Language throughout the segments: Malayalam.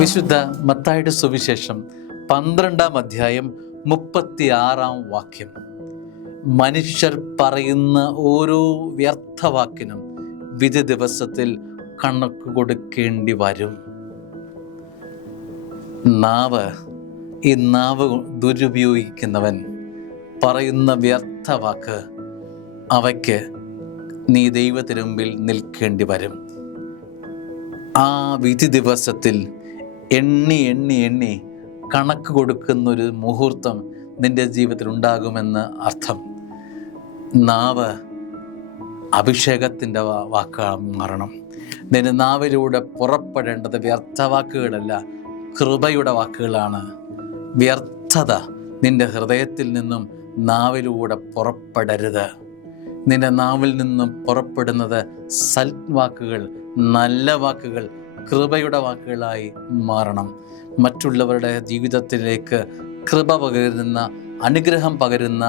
വിശുദ്ധ മത്തായിയുടെ സുവിശേഷം 12-ാം അധ്യായം 36-ാം വാക്യം. മനുഷ്യർ പറയുന്ന ഓരോ വ്യർത്ഥവാക്കിനും വിധി ദിവസത്തിൽ കണക്ക് കൊടുക്കേണ്ടി വരും. ഈ നാവ് ദുരുപയോഗിക്കുന്നവൻ പറയുന്ന വ്യർത്ഥവാക്ക്, അവയ്ക്ക് നീ ദൈവത്തിനു മുമ്പിൽ നിൽക്കേണ്ടി വരും. ആ വിധി ദിവസത്തിൽ എണ്ണി എണ്ണി എണ്ണി കണക്ക് കൊടുക്കുന്നൊരു മുഹൂർത്തം നിന്റെ ജീവിതത്തിൽ ഉണ്ടാകുമെന്ന് അർത്ഥം. നാവ് അഭിഷേകത്തിൻ്റെ വാക്കുകൾ മാറണം. നിന്റെ നാവിലൂടെ പുറപ്പെടേണ്ടത് വ്യർത്ഥവാക്കുകളല്ല, കൃപയുടെ വാക്കുകളാണ്. വ്യർത്ഥത നിന്റെ ഹൃദയത്തിൽ നിന്നും നാവിലൂടെ പുറപ്പെടരുത്. നിന്റെ നാവിൽ നിന്നും പുറപ്പെടുന്നത് സൽവാക്കുകൾ, നല്ല വാക്കുകൾ, കൃപയുടെ വാക്കുകളായി മാറണം. മറ്റുള്ളവരുടെ ജീവിതത്തിലേക്ക് കൃപ പകരുന്ന, അനുഗ്രഹം പകരുന്ന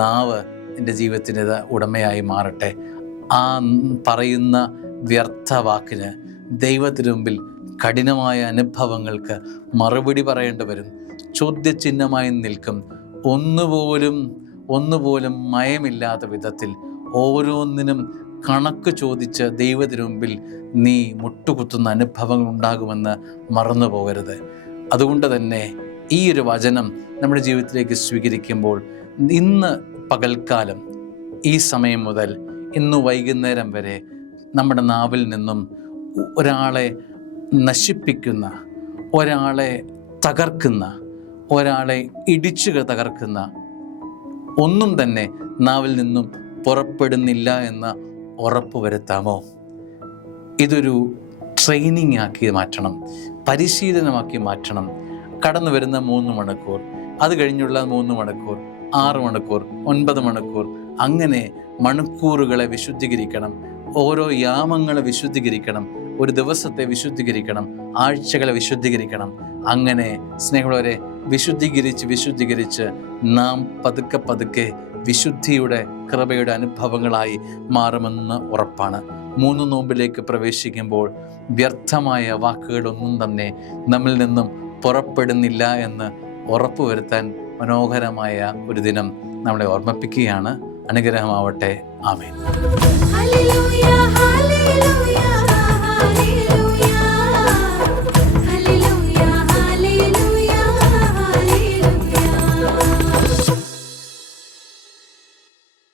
നാവ് എൻ്റെ ജീവിതത്തിന് ഉടമയായി മാറട്ടെ. ആ പറയുന്ന വ്യർത്ഥവാക്കിന് ദൈവത്തിനു മുമ്പിൽ കഠിനമായ അനുഭവങ്ങൾക്ക് മറുപടി പറയേണ്ടി വരും. ചോദ്യചിഹ്നമായി നിൽക്കും. ഒന്നുപോലും മയമില്ലാത്ത വിധത്തിൽ ഓരോന്നിനും കണക്ക് ചോദിച്ച് ദൈവത്തിനു മുമ്പിൽ നീ മുട്ടുകുത്തുന്ന അനുഭവങ്ങൾ ഉണ്ടാകുമെന്ന് മറന്നു പോകരുത്. അതുകൊണ്ട് തന്നെ ഈ ഒരു വചനം നമ്മുടെ ജീവിതത്തിലേക്ക് സ്വീകരിക്കുമ്പോൾ ഇന്ന് പകൽക്കാലം, ഈ സമയം മുതൽ ഇന്ന് വൈകുന്നേരം വരെ നമ്മുടെ നാവിൽ നിന്നും ഒരാളെ നശിപ്പിക്കുന്ന, ഒരാളെ തകർക്കുന്ന, ഒരാളെ ഇടിച്ചു തകർക്കുന്ന ഒന്നും തന്നെ നാവിൽ നിന്നും പുറപ്പെടുന്നില്ല എന്ന് ഉറപ്പ് വരുത്താമോ? ഇതൊരു ട്രെയിനിങ് ആക്കി മാറ്റണം, പരിശീലനമാക്കി മാറ്റണം. കടന്നു വരുന്ന 3 മണിക്കൂർ, അത് കഴിഞ്ഞുള്ള 3 മണിക്കൂർ, 6 മണിക്കൂർ, 9 മണിക്കൂർ, അങ്ങനെ മണിക്കൂറുകളെ വിശുദ്ധീകരിക്കണം. ഓരോ യാമങ്ങളെ വിശുദ്ധീകരിക്കണം. ഒരു ദിവസത്തെ വിശുദ്ധീകരിക്കണം. ആഴ്ചകളെ വിശുദ്ധീകരിക്കണം. അങ്ങനെ സ്നേഹമുള്ളവരെ വിശുദ്ധീകരിച്ച് നാം പതുക്കെ വിശുദ്ധിയുടെ, കൃപയുടെ അനുഭവങ്ങളായി മാറുമെന്ന് ഉറപ്പാണ്. 3 നോമ്പിലേക്ക് പ്രവേശിക്കുമ്പോൾ വ്യർത്ഥമായ വാക്കുകളൊന്നും തന്നെ നമ്മിൽ നിന്നും പുറപ്പെടുന്നില്ല എന്ന് ഉറപ്പുവരുത്താൻ മനോഹരമായ ഒരു ദിനം നമ്മളെ ഓർമ്മിപ്പിക്കുകയാണ്. അനുഗ്രഹമാവട്ടെ. ആമേൻ.